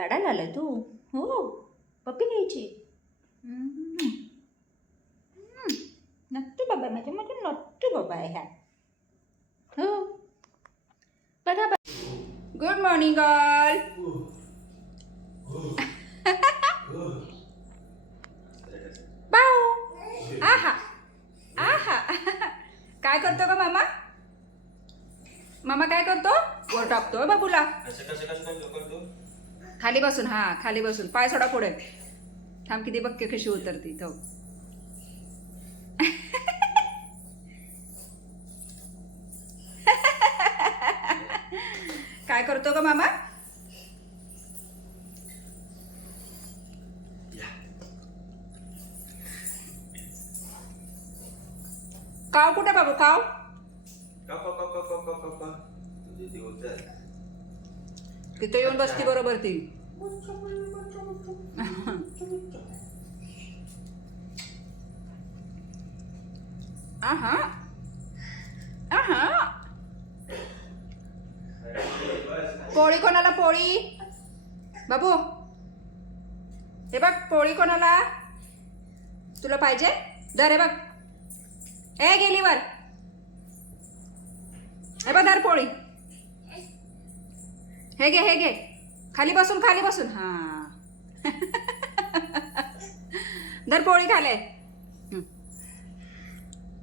लाडाला आलाय तू हो पप्पी घ्यायची हम्म. हम्म. नक्की बाबा आहे माझ्या माझ्या नक्की बाबा आहे ह्या हो बघा गुड मॉर्निंग ऑल बाऊ आहा आहा काय करतो का मामा मामा काय करतो वर टाकतो बाबूला खाली बसून हा खाली बसून. पाय सोडा पुढे. थांब किती बक्के कशी उतरती. तो. काय करतो का मामा? काव कुठे बाबू? काव? तिथे येऊन बसती बरोबर ती. आहा. आहा. पोळी कोणाला पोळी? बाबू. हे बघ पोळी कोणाला? तुला पाहिजे? दर हे बघ. ए गेली वर हे बघ दर पोळी. हे घे हे घे. खाली बसून खाली बसून. हा. दर पोळी खाले.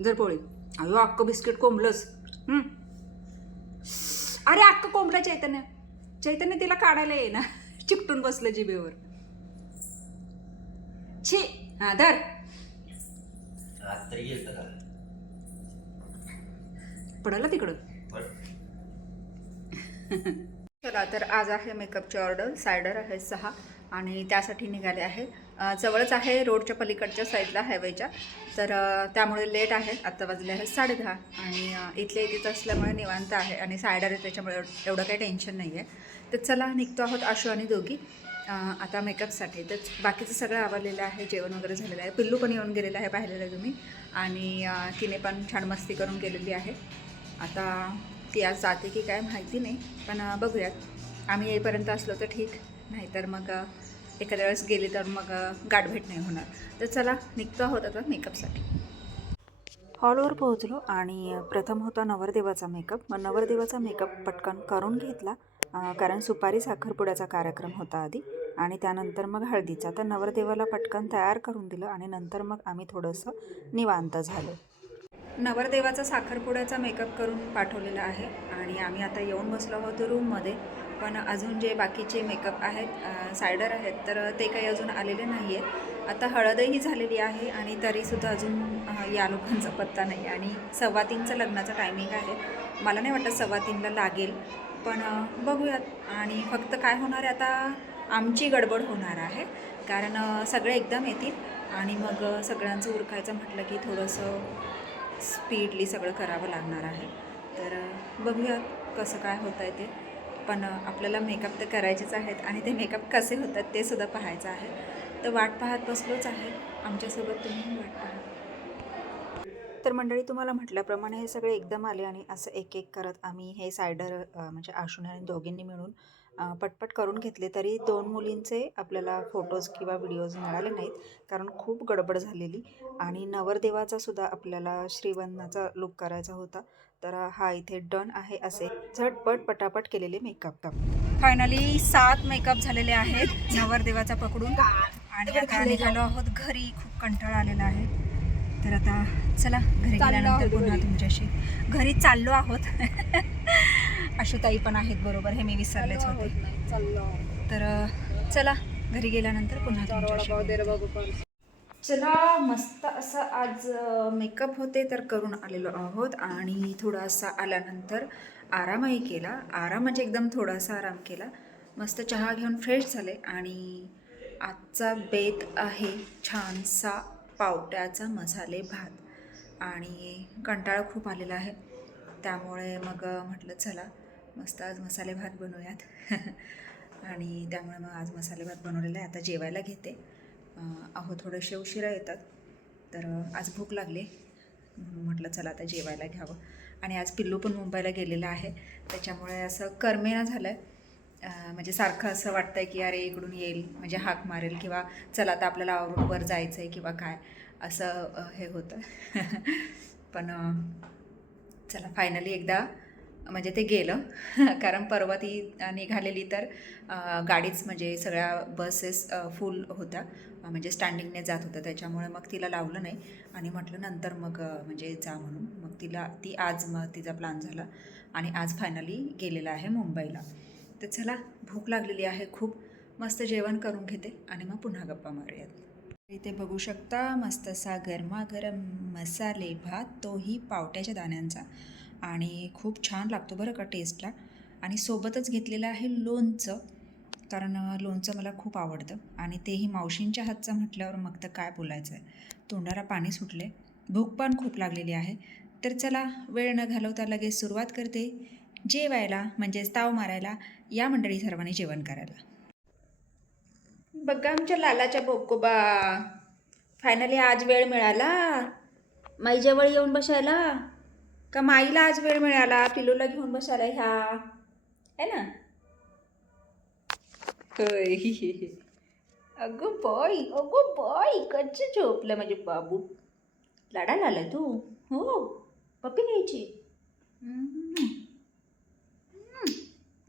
दर पोळी. अयो अक्क बिस्किट कोंबलंच. अरे अक्क कोंबलं चैतन्य. चैतन्य तिला काढायला ये ना चिकटून बसलं जिभेवर. छी. हा धर. पडलं तिकडं? चला तर आज आहे मेकअपची ऑर्डर सायडर आहे सहा आणि त्यासाठी निघाले आहे. जवळच आहे रोडच्या पलीकडच्या साईडला हायवेच्या. तर त्यामुळे लेट आहे आत्ता वाजले आहे साडेदहा आणि इथले इथेच असल्यामुळे निवांत आहे आणि सायडर आहे त्याच्यामुळे एवढं काही टेन्शन नाही आहे तर चला निघतो आहोत आशू आणि दोघी. आता मेकअपसाठी. तर बाकीचं सगळं आवडलेलं आहे जेवण वगैरे झालेलं आहे. पिल्लू पण येऊन गेलेलं आहे पाहिलेलं तुम्ही आणि तिने पण छान मस्ती करून गेलेली आहे. आता ती आज जाते की काय माहिती नाही पण बघूयात. आम्ही येईपर्यंत असलो तर ठीक नाहीतर मग एखाद्या वेळेस गेली तर मग गाठभेट नाही होणार. तर चला निघतो आहोत आता मेकअपसाठी. हॉलवर पोहोचलो आणि प्रथम होता नवरदेवाचा मेकअप. मग नवरदेवाचा मेकअप पटकन करून घेतला कारण सुपारी साखरपुड्याचा कार्यक्रम होता आधी. आणि त्यानंतर मग हळदीचा. तर नवरदेवाला पटकन तयार करून दिलं आणि नंतर मग आम्ही थोडंसं निवांत झालो. नवरदेवाचा साखरपुड्याचा मेकअप करून पाठवलेला आहे आणि आम्ही आता येऊन बसलो आहोत रूममध्ये. पण अजून जे बाकीचे मेकअप आहेत सायडर आहेत तर ते काही अजून आलेले नाही आहे आता हळदही झालेली आहे आणि तरीसुद्धा अजून या लोकांचा पत्ता नाही. आणि सव्वा तीनचं लग्नाचं टायमिंग आहे. मला नाही वाटत सव्वा तीनला लागेल. पण बघूयात. आणि फक्त काय होणार आहे आता आमची गडबड होणार आहे. कारण सगळे एकदम येतील. आणि मग सगळ्यांचं उरकायचं म्हटलं की थोडंसं स्पीडली सगळं करावं लागणार आहे. तर बघूया बघूयात कसं काय होतं आहे ते. पण आपल्याला मेकअप तर करायचेच आहेत आणि ते मेकअप कसे होतात ते सुद्धा पाहायचं आहे. तर वाट पाहत बसलोच आहे. आमच्यासोबत तुम्ही वाट पाहा. तर मंडळी तुम्हाला म्हटल्याप्रमाणे हे सगळे एकदम आले आणि असं एक एक करत आम्ही हे सायडर म्हणजे आशुने आणि दोघींनी मिळून पटपट करून घेतले तरी दोन मुलींचे आपल्याला फोटोज किंवा व्हिडिओज मिळाले नाहीत कारण खूप गडबड झालेली आणि नवरदेवाचा सुद्धा आपल्याला श्रीवंदनाचा लुक करायचा होता. तर हा इथे डन आहे असे झटपट पटापट केलेले मेकअप फायनली सात मेकअप झालेले आहेत नवरदेवाचा पकडून. आणि आता निघालो आहोत घरी खूप कंटाळा आलेला आहे. तर आता चला घरी गेल्यानंतर पुन्हा तुमच्याशी. घरी चाललो आहोत. आशुताई पण आहेत बरोबर हे मी विसरलेच होते. तर चला घरी गेल्यानंतर पुन्हा. चला मस्त असं आज मेकअप होते तर करून आलेलो आहोत आणि थोडासा आल्यानंतर आरामही केला. आराम म्हणजे एकदम थोडासा आराम केला. मस्त चहा घेऊन फ्रेश झाले आणि आजचा बेत आहे छानसा पावट्याचा मसाले भात आणि कंटाळा खूप आलेला आहे. त्यामुळे मग म्हटलं चला मस्त आज मसाले भात बनवूयात. आणि त्यामुळे मग आज मसाले भात बनवलेला आहे. आता जेवायला घेते. अहो थोडेसे उशिरा येतात. तर आज भूक लागली. म्हणून म्हटलं चला आता जेवायला घ्यावं. आणि आज पिल्लू पण मुंबईला गेलेला आहे. त्याच्यामुळे असं करमेना झालं आहे म्हणजे सारखं असं वाटतं आहे की अरे इकडून येईल. म्हणजे हाक मारेल किंवा चला आता आपल्याला आवरून वर जायचं आहे किंवा काय. असं हे होतं. पण चला फायनली एकदा म्हणजे ते गेलं. कारण परवा ती निघालेली तर गाडीच म्हणजे सगळ्या बसेस फुल होत्या. म्हणजे स्टँडिंगने जात होत्या. त्याच्यामुळे मग तिला लावलं नाही. आणि म्हटलं नंतर मग म्हणजे जा म्हणून. मग तिला ती आज मग तिचा प्लॅन झाला. आणि आज फायनली गेलेला आहे मुंबईला. तर चला भूक लागलेली आहे खूप. मस्त जेवण करून घेते. आणि मग पुन्हा गप्पा मारूयात. इथे बघू शकता मस्त असा गरमागरम मसाले भात तोही पावट्याच्या दाण्यांचा. आणि खूप छान लागतो बरं का टेस्टला आणि सोबतच घेतलेलं आहे लोणचं कारण लोणचं मला खूप आवडतं. आणि तेही मावशींच्या हातचं म्हटल्यावर मग तर काय बोलायचं आहे तोंडाला पाणी सुटले. भूक पण खूप लागलेली आहे. तर चला वेळ न घालवता लगेच सुरुवात करते. जेवायला म्हणजेच ताव मारायला या मंडळी सर्वांनी जेवण करायला. बघा आमच्या लालाच्या बोकोबा फायनली आज वेळ मिळाला. माईजवळ येऊन बसायला. का माईला आज वेळ मिळाला पिलूला घेऊन बसायला ह्या. है ना? होय. अगं बॉय अगं बॉय कच्च झोपलं म्हणजे बाबू. लाडाला आलाय तू. हो पप्पी घ्यायची. हम्म.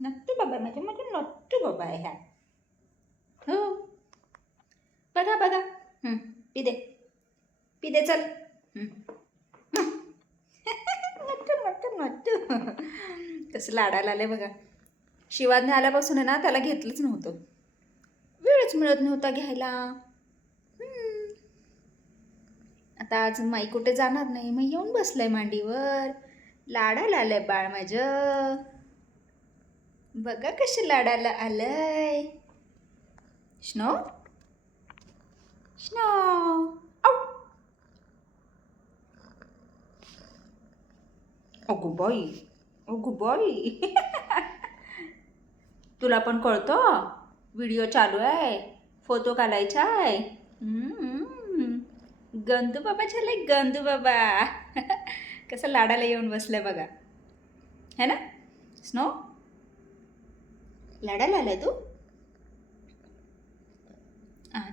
नक्की बाबा आहे माझ्या माझे नक्की बाबा आहे ह्या. हो. बघा बघा. पिदे. पी दे दे चल हं. हं. नट्टू नट्टू नट्टू कसं लाडायला आले बघा. शिवाजने आल्यापासून आहे ना त्याला घेतलंच नव्हतं. वेळच मिळत नव्हता घ्यायला. आता आज माई कुठे जाणार नाही? मग येऊन बसलंय मांडीवर. लाडायला आलंय बाळ माझं. बघा कशी लाडायला आलंय. स्नो. स्नो. अगो बाई. बाई तुला पण कळतो? व्हिडिओ चालू आहे. फोटो काढायचा आहे. गंदू बाबा झाले गंदू बाबा. कसं लाडाला येऊन बसलं बघा. है ना? स्नो? लाडाला आलाय तू?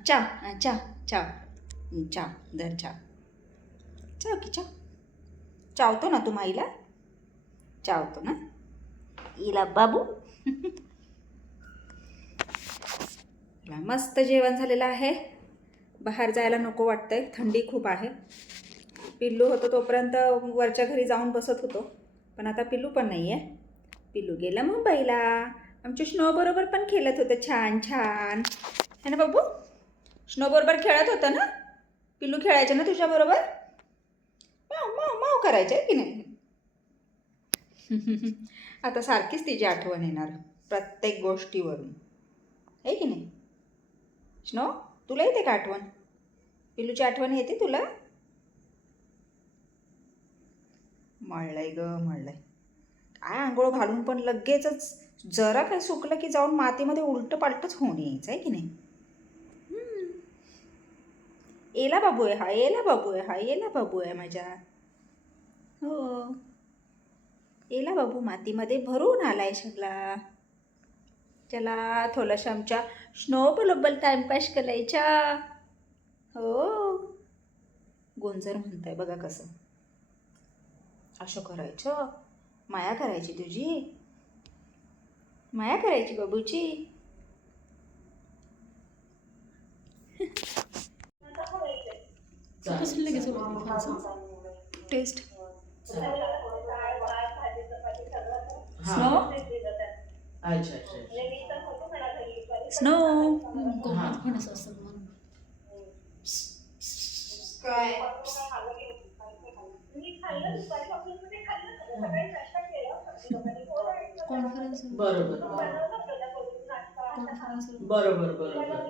चा चा चा. चा दर चा. चाव की चाव. चावतो ना तू माईला? चावतो ना. इला बाबू. मस्त जेवण झालेलं आहे. बाहेर जायला नको वाटतंय. थंडी खूप आहे. पिल्लू होतो तोपर्यंत वरच्या घरी जाऊन बसत होतो. पण आता पिल्लू पण नाही आहे पिल्लू गेला मुंबईला. आमच्या स्नोबरोबर पण खेळत होतं. छान छान. है ना बाबू? स्नोबरोबर खेळत होतं ना? पिल्लू खेळायचं ना तुझ्याबरोबर माव माव माव करायचं आहे की नाही? आता सारखीच तिची आठवण येणार प्रत्येक गोष्टीवरून. आहे की नाही? स्नो तुला येते का आठवण? पिल्लूची आठवण येते तुला? मळलंय ग मळलंय. काय आंघोळ घालून पण लगेचच जरा काय सुकलं की जाऊन मातीमध्ये उलटं पालटच होऊन यायचं आहे की नाही? एला बाबू आहे हा एला बाबू आहे हा एला बाबू आहे माझ्या. हो. एला बाबू मातीमध्ये भरून आलाय सगळा. चला थोडंसं आमच्या स्नो बरोबर टाइमपास करायचा. हो. गोंजर म्हणताय बघा कसं. असं करायचं. माया करायची तुझी? माया करायची बाबूची? टेस्ट. स्नो अच्छा अच्छा. स्नो कोकणात म्हणून. कॉन्फरन्स बरोबर कॉन्फरन्स बरोबर. बरोबर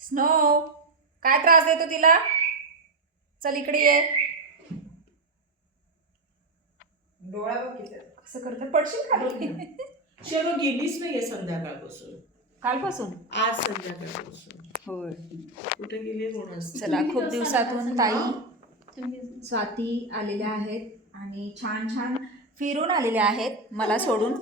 स्नो काय त्रास देतो तिला? चल इकडे ये. डोळा बघितलं कसं करतं पडशील खाली शेरो गेलीच नाहीये संध्याकाळपासून. कालपासून? आज संध्याकाळपासून. होय. कुठे गेली कोणास चला खूप दिवसातून ताई तुम्ही स्वाती आलेल्या आहेत आणि छान छान फिरून आलेल्या आहेत मला सोडून.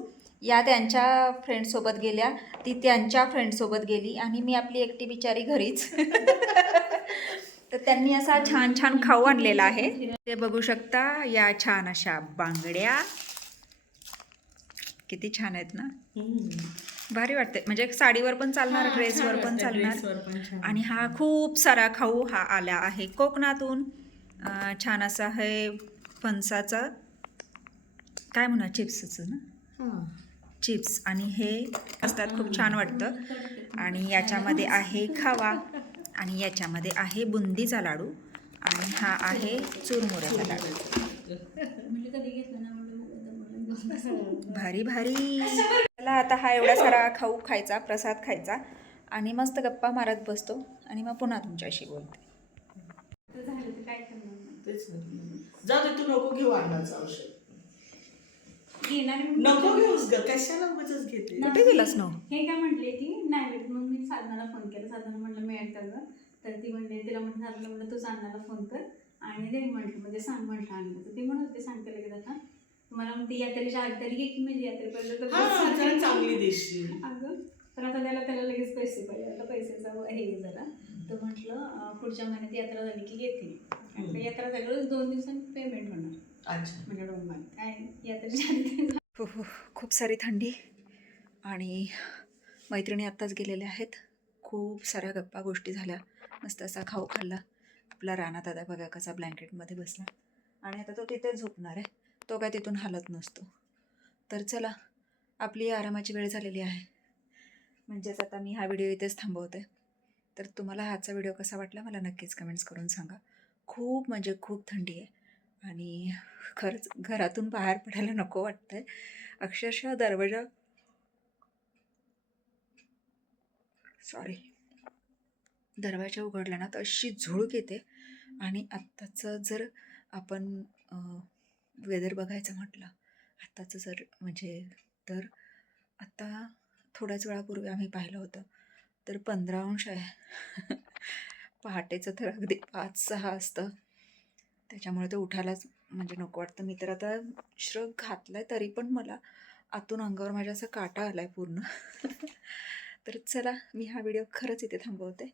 या त्यांच्या फ्रेंडसोबत गेल्या. ती त्यांच्या फ्रेंडसोबत गेली आणि मी आपली एकटी बिचारी घरीच. तर त्यांनी असा छान छान खाऊ आणलेला आहे. ते बघू शकता या छान अशा बांगड्या. किती छान आहेत ना? भारी वाटते म्हणजे साडीवर पण चालणार ड्रेसवर पण चालणार. आणि हा खूप सारा खाऊ हा आला आहे कोकणातून. छान असा आहे फणसाचा. काय म्हणा चिप्सचं ना? चिप्स आणि हे असतात खूप छान वाटतं. आणि याच्यामध्ये आहे खावा. आणि याच्यामध्ये आहे बुंदीचा लाडू आणि हा आहे चुरमुऱ्याचा लाडू. म्हणजे भारी भारी. मला आता हा एवढा सारा खाऊ खायचा प्रसाद खायचा. आणि मस्त गप्पा मारत बसतो. आणि मग पुन्हा तुमच्याशी बोलते. जाऊ दे तू नको घेऊ औषध. नको म्हणून- घेऊस ग. कशाला उगाचच घेते? कुठे गेलास ना? हे काय म्हटले ती? मी साधनाला फोन केला. साधना म्हटलं का गं तर ती म्हणले तिला म्हटलं साधना म्हटलं तू साधनाला फोन कर आणि दे म्हटलं म्हणजे सांग म्हटलं आणलं. तर ती म्हणत होती सांगते लगेच आता मला म्हणते यात्रेच्या आधी तरी घे की म्हणजे यात्रेपर्यंत तर चांगली देशील अगं पण आता त्याला त्याला लगेच पैसे पाहिजे. आता पैशाचा हे जरा. तर म्हटलं पुढच्या महिन्यात यात्रा झाली की येते आणि ते यात्रा झाल्यावर दोन दिवसांनी पेमेंट होणार. अच्छा. म्हणजे दोन महिने काय यात्रेच्या आधी? हो हो खूप सारी थंडी आणि मैत्रिणी आत्ताच गेलेल्या आहेत. खूप साऱ्या गप्पा गोष्टी झाल्या. मस्त असा खाऊ खाल्ला. आपला राणा दादा बघा कसा ब्लँकेटमध्ये बसला. आणि आता तो तिथेच झोपणार आहे. तो काय तिथून हालत नसतो. तर चला आपली आरामाची वेळ झालेली आहे. म्हणजेच आता मी हा व्हिडिओ इथेच थांबवते. तर तुम्हाला आजचा व्हिडिओ कसा वाटला मला नक्कीच कमेंट्स करून सांगा. खूप म्हणजे खूप थंडी आहे. आणि खरंच घरातून बाहेर पडायला नको वाटतंय. अक्षरशः दरवाजा सॉरी दरवाजा उघडला ना तर अशी झुळूक येते. आणि आत्ताचं जर आपण वेदर बघायचं म्हटलं आत्ताचं जर म्हणजे तर आत्ता थोड्याच वेळापूर्वी आम्ही पाहिलं होतं. तर पंधरा अंश आहे. पहाटेचं तर अगदी पाच सहा असतं. त्याच्यामुळे ते उठायलाच म्हणजे नको वाटतं. मी तर आता श्रग घातला आहे तरी पण मला आतून अंगावर माझ्या असा काटा आला आहे पूर्ण. तर चला मी हा व्हिडिओ खरंच इथे थांबवते.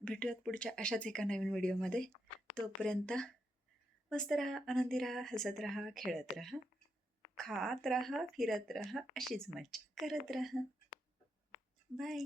भेटूयात पुढच्या अशाच एका नवीन व्हिडिओमध्ये. तोपर्यंत मस्त राहा आनंदी राहा हसत राहा खेळत राहा खात राहा फिरत राहा अशीच मज्जा करत राहा. बाय